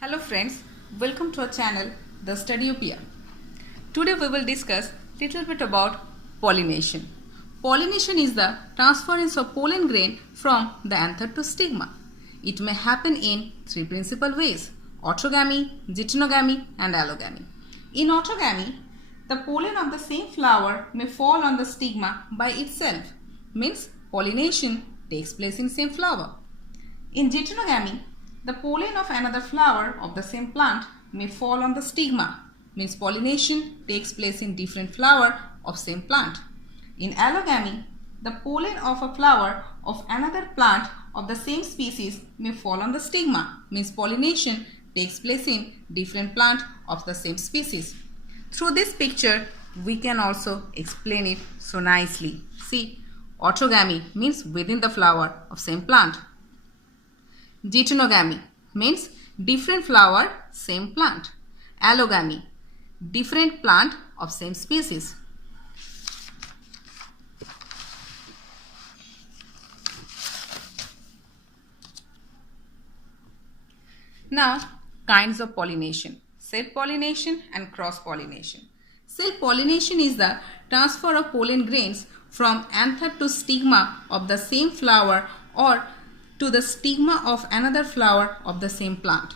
Hello friends, welcome to our channel The Studyopia. Today we will discuss little bit about pollination. Pollination is the transference of pollen grain from the anther to stigma. It may happen in three principal ways: autogamy, geitonogamy and allogamy. In autogamy, the pollen of the same flower may fall on the stigma by itself, means pollination takes place in same flower. In geitonogamy, the pollen of another flower of the same plant may fall on the stigma, means pollination takes place in different flower of same plant. In allogamy, the pollen of a flower of another plant of the same species may fall on the stigma, means pollination takes place in different plant of the same species. Through this picture, we can also explain it so nicely. See, autogamy means within the flower of same plant. Geitonogamy means different flower, same plant. Allogamy, different plant of same species. Now, kinds of pollination: self-pollination and cross-pollination. Self-pollination is the transfer of pollen grains from anther to stigma of the same flower or to the stigma of another flower of the same plant.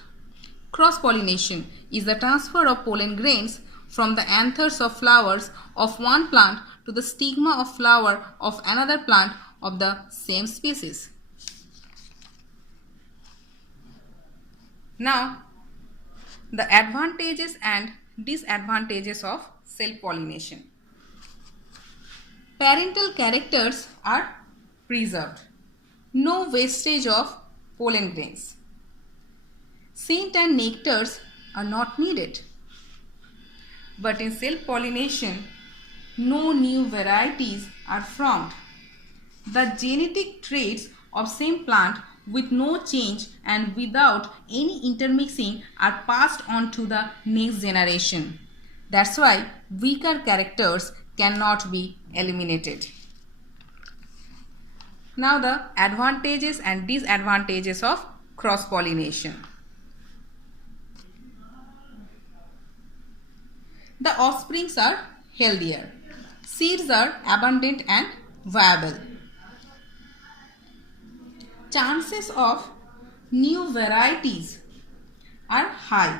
Cross-pollination is the transfer of pollen grains from the anthers of flowers of one plant to the stigma of flower of another plant of the same species. Now, the advantages and disadvantages of self-pollination. Parental characters are preserved. No wastage of pollen grains. Scent and nectars are not needed. But in self-pollination, no new varieties are formed. The genetic traits of same plant with no change and without any intermixing are passed on to the next generation. That's why weaker characters cannot be eliminated. Now the advantages and disadvantages of cross-pollination. The offsprings are healthier. Seeds are abundant and viable. Chances of new varieties are high.